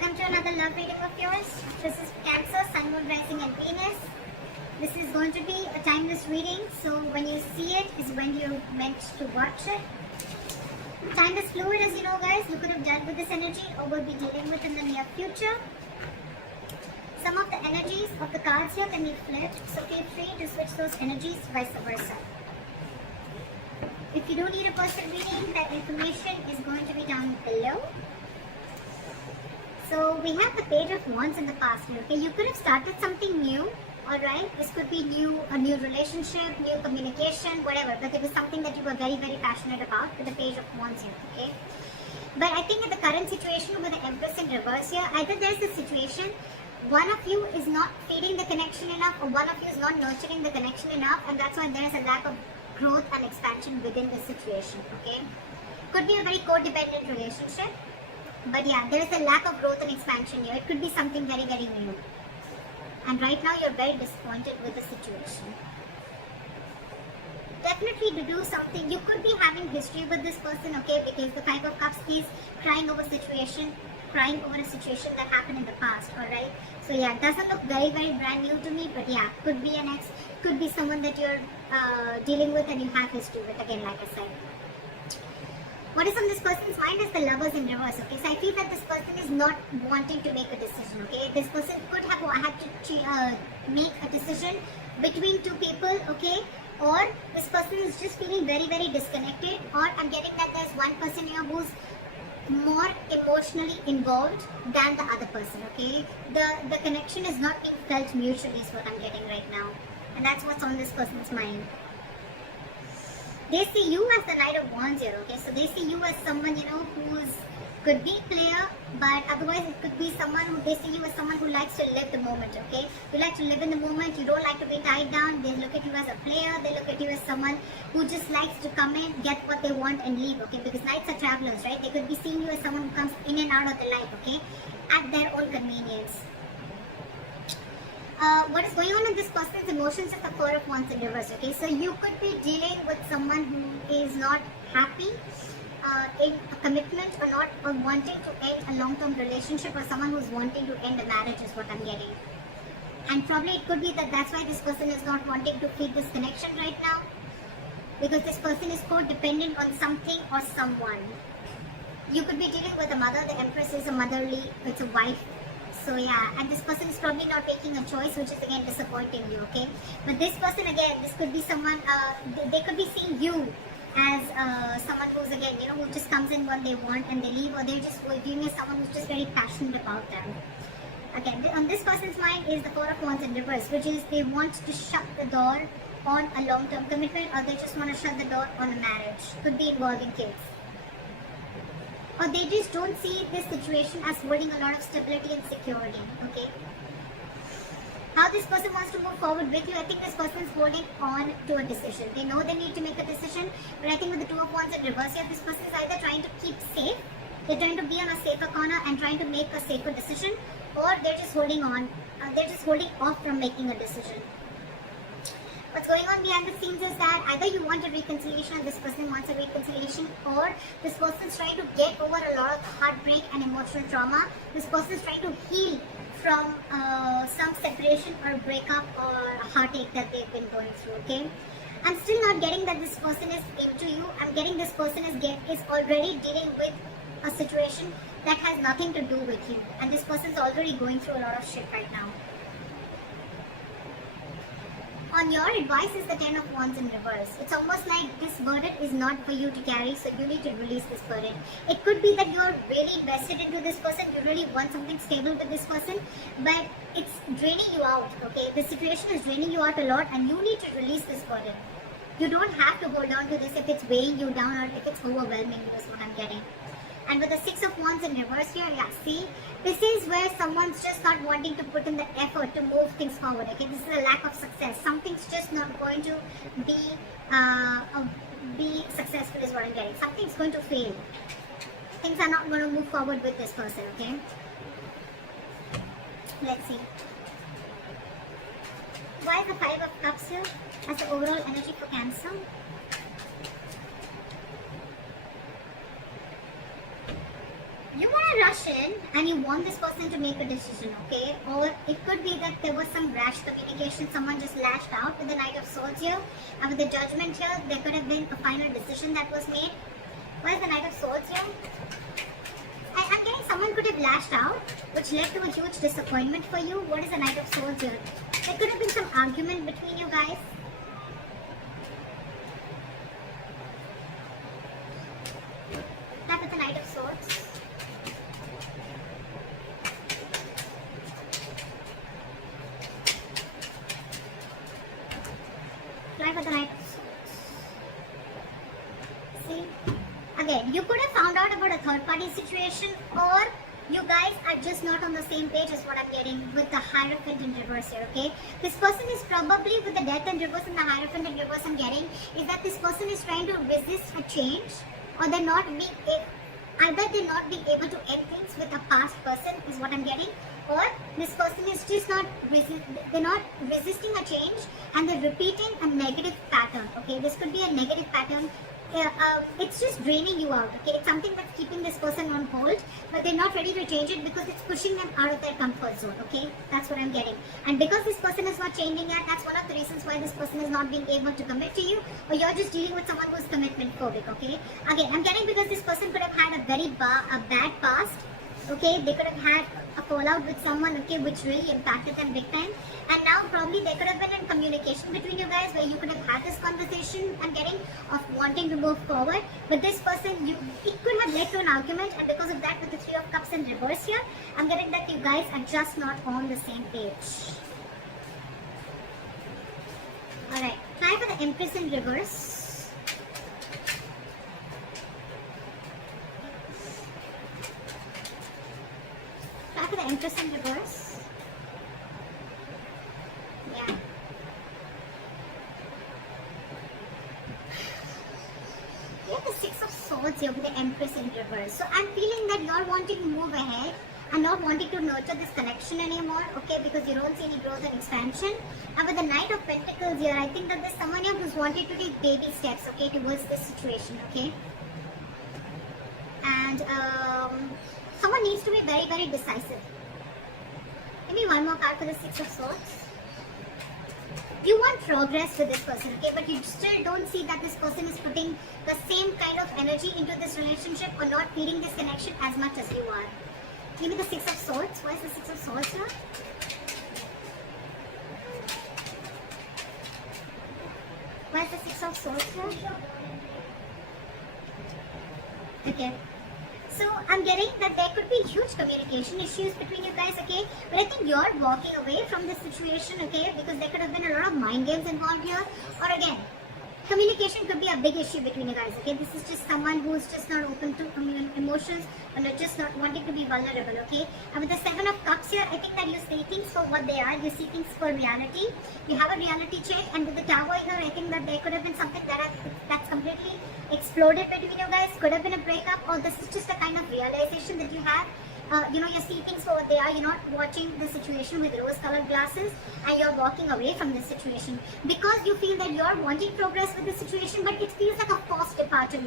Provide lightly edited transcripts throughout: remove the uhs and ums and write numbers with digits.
welcome to another love reading of yours. This is Cancer, Sun, Moon, Rising and Venus. This is going to be a timeless reading, so when you see it is when you're meant to watch it. Time is fluid, as you know, guys. You could have dealt with this energy or will be dealing with in the near future. Some of the energies of the cards here can be flipped, so feel free to switch those energies, vice versa. If you don't need a personal reading, that information is going to be down below. So we have the Page of Wands in the past here. Okay, you could have started something new. Alright, this could be a new relationship, new communication, whatever. But it was something that you were very, very passionate about with the Page of Wands here. Okay. But I think in the current situation with the Empress in reverse here, either there's a situation, one of you is not feeding the connection enough, or one of you is not nurturing the connection enough, and that's why there's a lack of growth and expansion within the situation. Okay. Could be a very codependent relationship. But yeah, there is a lack of growth and expansion here. It could be something very, very new. And right now you're very disappointed with the situation. Definitely to do something. You could be having history with this person, okay? Because the Five of Cups is crying over a situation that happened in the past, alright? So yeah, it doesn't look very, very brand new to me. But yeah, could be an ex, could be someone that you're dealing with and you have history with, again, like I said. What is on this person's mind is the Lovers in reverse, okay? So I feel that this person is not wanting to make a decision, okay? This person could have had to make a decision between two people, okay? Or this person is just feeling very, very disconnected, or I'm getting that there's one person here who's more emotionally involved than the other person, okay? The connection is not being felt mutually is what I'm getting right now. And that's what's on this person's mind. They see you as the Knight of Wands here, okay? So they see you as someone, who's could be player, but otherwise it could be someone who, they see you as someone who likes to live the moment, okay? You like to live in the moment, you don't like to be tied down. They look at you as a player, they look at you as someone who just likes to come in, get what they want and leave, okay? Because Knights are travelers, right? They could be seeing you as someone who comes in and out of the life, okay? At their own convenience. What is going on in this person's emotions is the Four of Wands in reverse, okay? So you could be dealing with someone who is not happy in a commitment, or not, or wanting to end a long-term relationship, or someone who's wanting to end a marriage is what I'm getting. And probably it could be that that's why this person is not wanting to feed this connection right now, because this person is codependent on something or someone. You could be dealing with a mother. The Empress is a motherly, it's a wife. So yeah, and this person is probably not making a choice, which is again disappointing you, okay? But this person, again, this could be someone, they could be seeing you as someone who's, again, who just comes in when they want and they leave, or they're just viewing as someone who's just very passionate about them. Again, on this person's mind is the Four of Wands in reverse, which is they want to shut the door on a long-term commitment, or they just want to shut the door on a marriage. Could be involving kids. Or they just don't see this situation as holding a lot of stability and security, okay? How this person wants to move forward with you, I think this person is holding on to a decision. They know they need to make a decision, but I think with the Two of Wands in reverse here, this person is either trying to keep safe, they're trying to be on a safer corner and trying to make a safer decision, or they're just holding on, they're just holding off from making a decision. What's going on behind the scenes is that either you want a reconciliation, or this person wants a reconciliation, or this person is trying to get over a lot of heartbreak and emotional trauma. This person is trying to heal from some separation or breakup or heartache that they've been going through, okay? I'm still not getting that this person is into you. I'm getting this person is already dealing with a situation that has nothing to do with you. And this person is already going through a lot of shit right now. On your advice is the Ten of Wands in reverse. It's almost like this burden is not for you to carry, so you need to release this burden. It could be that you're really invested into this person, you really want something stable with this person, but it's draining you out, okay? The situation is draining you out a lot, and you need to release this burden. You don't have to hold on to this if it's weighing you down or if it's overwhelming you, is what I'm getting. And with the Six of Wands in reverse here, yeah, see, this is where someone's just not wanting to put in the effort to move things forward, okay? This is a lack of success. Something's just not going to be successful is what I'm getting. Something's going to fail. Things are not going to move forward with this person, okay? Let's see. Why is the Five of Cups here as the overall energy for Cancer? You want to rush in and you want this person to make a decision, okay? Or it could be that there was some rash communication, someone just lashed out with the Knight of Swords here, and with the Judgment here, there could have been a final decision that was made. Why is the Knight of Swords here? I'm getting someone could have lashed out, which led to a huge disappointment for you. What is the Knight of Swords here? There could have been some argument between you guys. That with the Knight of Swords. Fly for the Knight of Swords. See? Again, you could have found out about a third party situation, or you guys are just not on the same page as what I'm getting with the Hierophant in reverse here, okay? This person is probably, with the Death in reverse and the Hierophant in reverse I'm getting, is that this person is trying to resist a change, or they're not being either they're not being able to end things with a past person is what I'm getting, or this person is just not they're not resisting a change and they're repeating a negative pattern, okay? This could be a negative pattern. It's just draining you out, okay? It's something that's keeping this person on hold, but they're not ready to change it because it's pushing them out of their comfort zone, okay? That's what I'm getting. And because this person is not changing that, that's one of the reasons why this person is not being able to commit to you, or you're just dealing with someone who's commitment phobic, okay? Again, I'm getting because this person could have had a very bad past, okay? They could have had a fallout with someone, okay, which really impacted them big time. And now probably there could have been a communication between you guys where you could have had this conversation, I'm getting, of wanting to move forward. But this person, it could have led to an argument, and because of that, with the Three of Cups in reverse here, I'm getting that you guys are just not on the same page. Alright, try for the Empress in reverse. Try for the Empress in reverse. Yeah. We have the Six of Swords here with the Empress in reverse. So I'm feeling that you're wanting to move ahead and not wanting to nurture this connection anymore, okay, because you don't see any growth and expansion. And with the Knight of Pentacles here, I think that there's someone here who's wanting to take baby steps, okay, towards this situation, okay. And someone needs to be very, very decisive. Give me one more card for the Six of Swords. You want progress with this person, okay, but you still don't see that this person is putting the same kind of energy into this relationship or not feeling this connection as much as you are. Give me the Six of Swords. Why is the Six of Swords here? Why is the Six of Swords here? Okay. So I'm getting that there could be huge communication issues between you guys, okay? But I think you're walking away from this situation, okay? Because there could have been a lot of mind games involved here. Or again, communication could be a big issue between you guys, okay? This is just someone who's just not open to emotions and are just not wanting to be vulnerable, okay? And with the Seven of Cups here, I think that you see things for what they are. You see things for reality. You have a reality check. And with the Tower here, I think that there could have been something that's completely exploded between you guys. Could have been a breakup, or this is just a kind of realization that you have. You see things for what they are. You're not watching the situation with rose-colored glasses, and you're walking away from this situation because you feel that you're wanting progress with the situation, but it feels like a forced departure.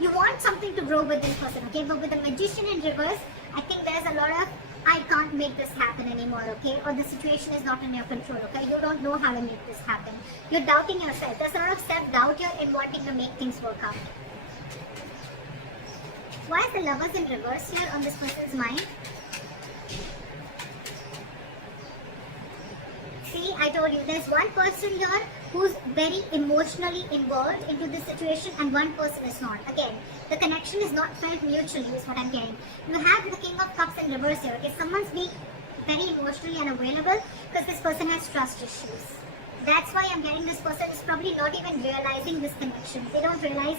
You want something to grow with this person, okay? But with the Magician in reverse, I think there's a lot of I can't make this happen anymore, okay? Or the situation is not in your control, okay? You don't know how to make this happen. You're doubting yourself. There's a lot of self-doubt here in wanting to make things work out. Why is the Lovers in reverse here on this person's mind? See, I told you, there's one person here who's very emotionally involved into this situation and one person is not. Again, the connection is not felt mutually is what I'm getting. You have the King of Cups in reverse here. Okay, someone's being very emotionally unavailable because this person has trust issues. That's why I'm getting this person is probably not even realizing this connection. They don't realize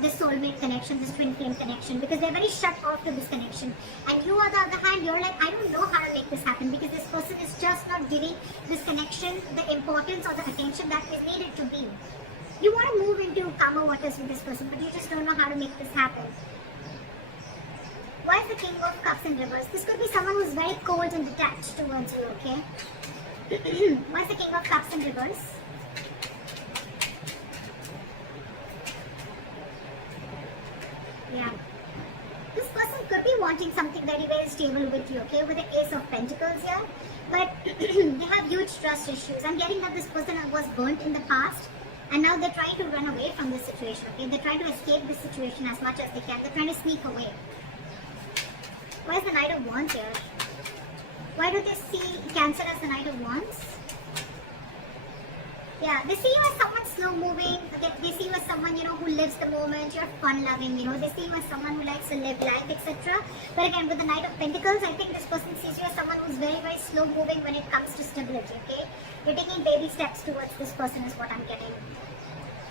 this soulmate connection, this twin flame connection, because they're very shut off to this connection. And you, on the other hand, you're like, I don't know how to make this happen because this person is just not giving this connection the importance or the attention that is needed to be. You want to move into calmer waters with this person, but you just don't know how to make this happen. Why is the King of Cups in reverse? This could be someone who's very cold and detached towards you, okay? Why is the King of Cups in reverse? Yeah. This person could be wanting something very, very stable with you, okay, with the Ace of Pentacles here. But they have huge trust issues. I'm getting that this person was burnt in the past, and now they're trying to run away from this situation, okay? They're trying to escape this situation as much as they can. They're trying to sneak away. Why is the Knight of Wands here? Why do they see Cancer as the Knight of Wands? Yeah, they see you as someone slow-moving. They see you as someone, you know, who lives the moment. You're fun-loving, you know. They see you as someone who likes to live life, etc. But again, with the Knight of Pentacles, I think this person sees you as someone who's very, very slow-moving when it comes to stability, okay? You're taking baby steps towards this person is what I'm getting.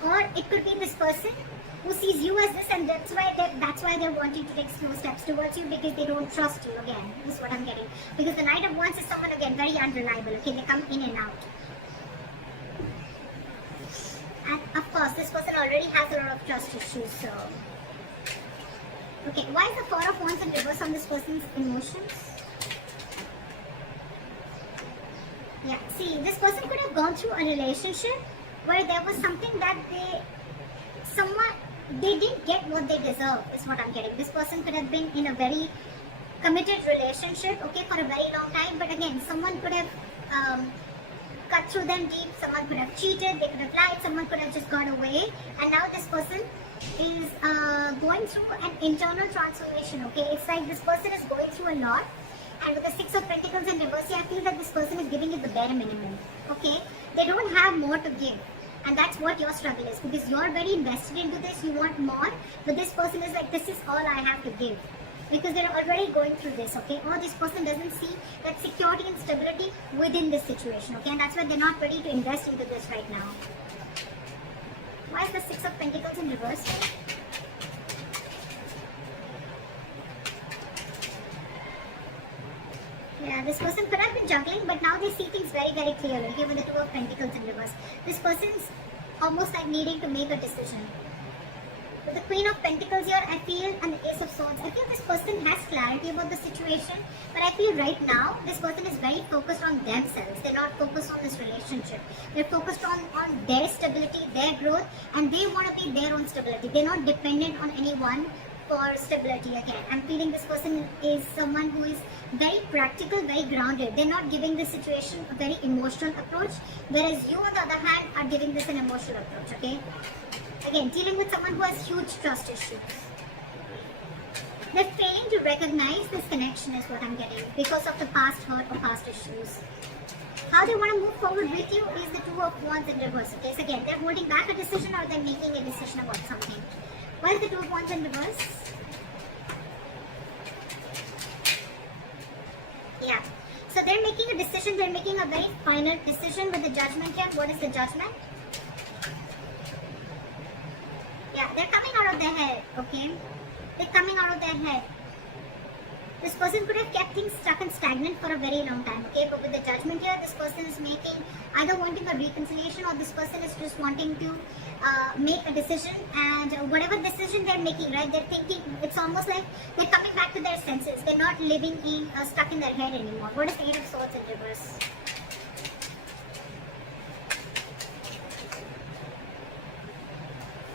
Or it could be this person who sees you as this, and that's why they're wanting to take slow steps towards you, because they don't trust you. Again, this is what I'm getting. Because the Knight of Wands is someone, again, very unreliable, okay? They come in and out. And of course, this person already has a lot of trust issues, so... Okay, why is the Four of Wands in reverse on this person's emotions? Yeah, see, this person could have gone through a relationship where there was something that they didn't get what they deserve, is what I'm getting. This person could have been in a very committed relationship, okay, for a very long time, but again, someone could have cut through them deep, someone could have cheated, they could have lied, someone could have just got away, and now this person is going through an internal transformation, okay? It's like this person is going through a lot, and with the Six of Pentacles in reverse, I feel that this person is giving you the bare minimum, okay? They don't have more to give, and that's what your struggle is, because you're very invested into this, you want more, but this person is like, this is all I have to give. Because they're already going through this, okay? Or this person doesn't see that security and stability within this situation, okay? And that's why they're not ready to invest into this right now. Why is the Six of Pentacles in reverse? Yeah, this person could have been juggling, but now they see things very, very clearly, okay? With the Two of Pentacles in reverse. This person's almost like needing to make a decision. With the Queen of Pentacles here, I feel, and the Ace of Swords, I feel this person has clarity about the situation, but I feel right now, this person is very focused on themselves. They're not focused on this relationship. They're focused on their stability, their growth, and they want to be their own stability. They're not dependent on anyone for stability again. I'm feeling this person is someone who is very practical, very grounded. They're not giving this situation a very emotional approach, whereas you, on the other hand, are giving this an emotional approach, okay? Again, dealing with someone who has huge trust issues. They're failing to recognize this connection is what I'm getting because of the past hurt or past issues. How they want to move forward with you is the Two of Wands in reverse. Okay, so again, they're holding back a decision or they're making a decision about something. Why is the Two of Wands in reverse? Yeah. So they're making a decision, they're making a very final decision with the Judgment here. What is the Judgment? Yeah, they're coming out of their head, okay? They're coming out of their head. This person could have kept things stuck and stagnant for a very long time, okay? But with the Judgment here, this person is making, either wanting a reconciliation or this person is just wanting to make a decision, and whatever decision they're making, right? They're thinking, it's almost like they're coming back to their senses. They're not living in, stuck in their head anymore. What is the Eight of Swords in reverse?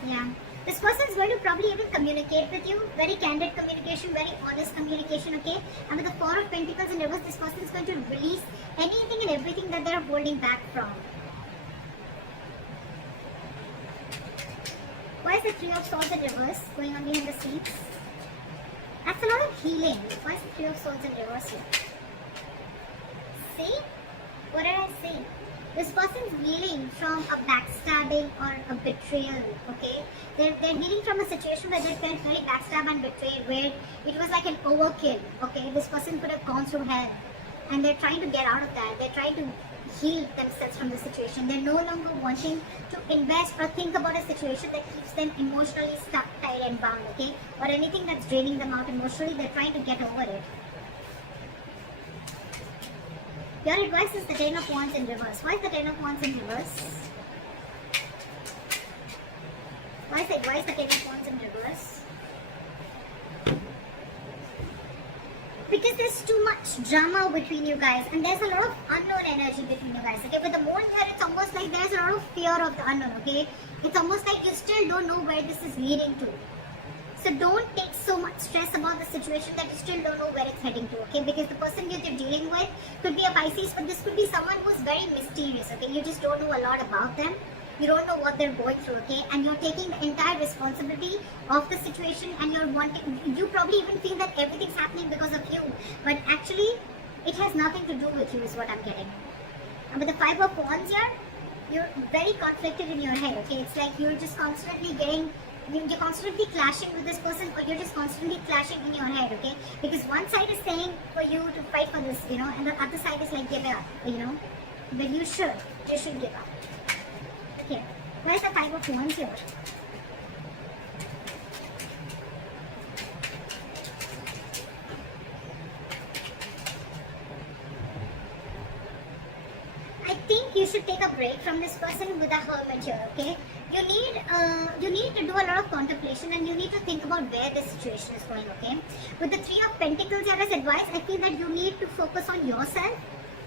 Yeah. This person is going to probably even communicate with you. Very candid communication, very honest communication, okay? And with the Four of Pentacles in reverse, this person is going to release anything and everything that they're holding back from. Why is the Three of Swords in reverse going on behind the scenes? That's a lot of healing. Why is the Three of Swords in reverse here? See? What did I say? This person's healing from a backstabbing or a betrayal, okay? They're healing from a situation where they felt very backstabbed and betrayed, where it was like an overkill, okay? This person could have gone through hell, and they're trying to get out of that. They're trying to heal themselves from the situation. They're no longer wanting to invest or think about a situation that keeps them emotionally stuck, tied and bound, okay? Or anything that's draining them out emotionally, they're trying to get over it. Your advice is the Ten of Wands in reverse. Why is the Ten of Wands in reverse? Why is the Ten of Wands in reverse? Because there's too much drama between you guys, and there's a lot of unknown energy between you guys, okay? With the Moon here, it's almost like there's a lot of fear of the unknown, okay? It's almost like you still don't know where this is leading to. So don't take so much stress about the situation that you still don't know where it's heading to, okay? Because the person that you're dealing with could be a Pisces, but this could be someone who's very mysterious, okay? You just don't know a lot about them. You don't know what they're going through, okay? And you're taking the entire responsibility of the situation, and you're wanting, you probably even feel that everything's happening because of you. But actually, it has nothing to do with you is what I'm getting. And with the Five of Wands here, you're very conflicted in your head, okay? It's like you're just constantly you're constantly clashing with this person, or you're just constantly clashing in your head, okay? Because one side is saying for you to fight for this, you know, and the other side is like give up, you know? But you should give up. Okay, where's the Five of Wands here? I think you should take a break from this person with a Hermit here, okay? You need to do a lot of contemplation, and you need to think about where this situation is going, okay? With the Three of Pentacles here as advice, I feel that you need to focus on yourself,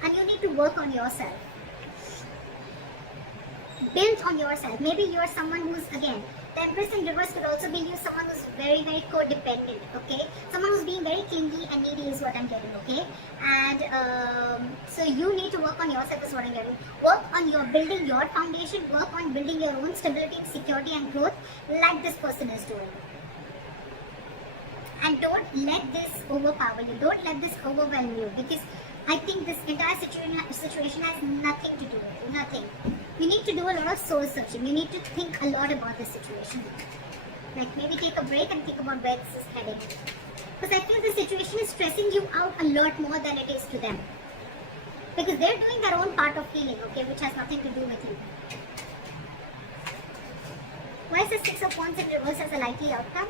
and you need to work on yourself. Build on yourself. Maybe you are someone who's, again, the Empress in reverse could also be you, someone who's very, very codependent, okay? Someone who's being very clingy and needy is what I'm getting, okay? And so you need to work on yourself is what I'm getting. Work on your building your foundation, work on building your own stability, security and growth like this person is doing. And don't let this overpower you. Don't let this overwhelm you, because I think this entire situation has nothing to do with you. Nothing. You need to do a lot of soul searching. You need to think a lot about this situation. Like maybe take a break and think about where this is heading. Because I feel the situation is stressing you out a lot more than it is to them. Because they're doing their own part of healing, okay, which has nothing to do with you. Why is the Six of Wands in reverse as a likely outcome?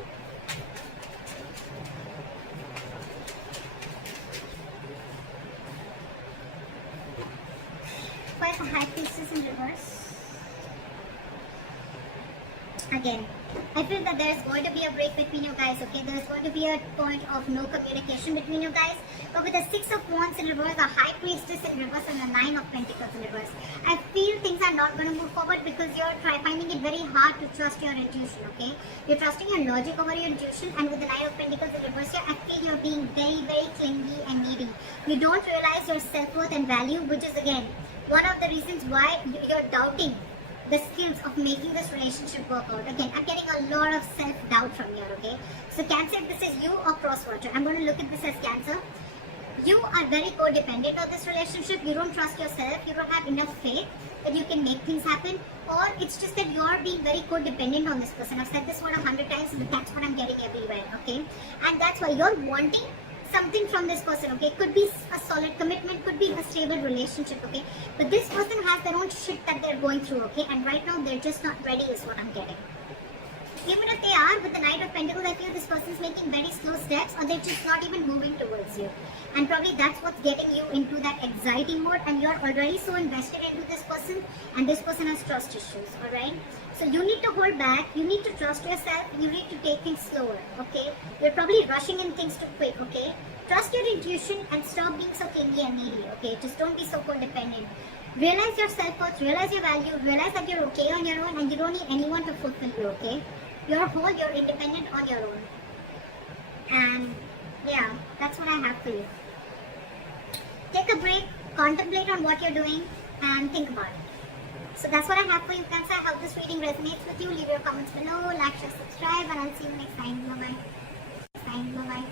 Why is the High Priestess in reverse? Again, I feel that there is going to be a break between you guys, okay? There is going to be a point of no communication between you guys. But with the Six of Wands in reverse, the High Priestess in reverse, and the Nine of Pentacles in reverse, I feel things are not going to move forward because you're finding it very hard to trust your intuition, okay? You're trusting your logic over your intuition, and with the Nine of Pentacles in reverse here, I feel you're being very, very clingy and needy. You don't realize your self-worth and value, which is, again, one of the reasons why you're doubting the skills of making this relationship work out. Again, I'm getting a lot of self-doubt from here, okay? So Cancer, this is you or cross-watcher. I'm going to look at this as Cancer. You are very codependent on this relationship. You don't trust yourself. You don't have enough faith that you can make things happen. Or it's just that you're being very codependent on this person. I've said this word 100 times, but that's what I'm getting everywhere, okay? And that's why you're wanting something from this person, okay? Could be a solid commitment, could be a stable relationship, okay? But this person has their own shit that they're going through, okay? And right now they're just not ready is what I'm getting. Even if they are, with the Knight of Pentacles, I feel this person's making very slow steps, or they're just not even moving towards you. And probably that's what's getting you into that anxiety mode, and you're already so invested into this person, and this person has trust issues, alright? So you need to hold back, you need to trust yourself, you need to take things slower, okay? You're probably rushing in things too quick, okay? Trust your intuition and stop being so clingy and needy, okay? Just don't be so codependent. Realize your self-worth, realize your value, realize that you're okay on your own and you don't need anyone to fulfill you, okay? You're whole, you're independent on your own. And yeah, that's what I have for you. Take a break, contemplate on what you're doing, and think about it. So that's what I have for you, Cancer. I hope this reading resonates with you. Leave your comments below, like, share, subscribe, and I'll see you next time. Bye-bye.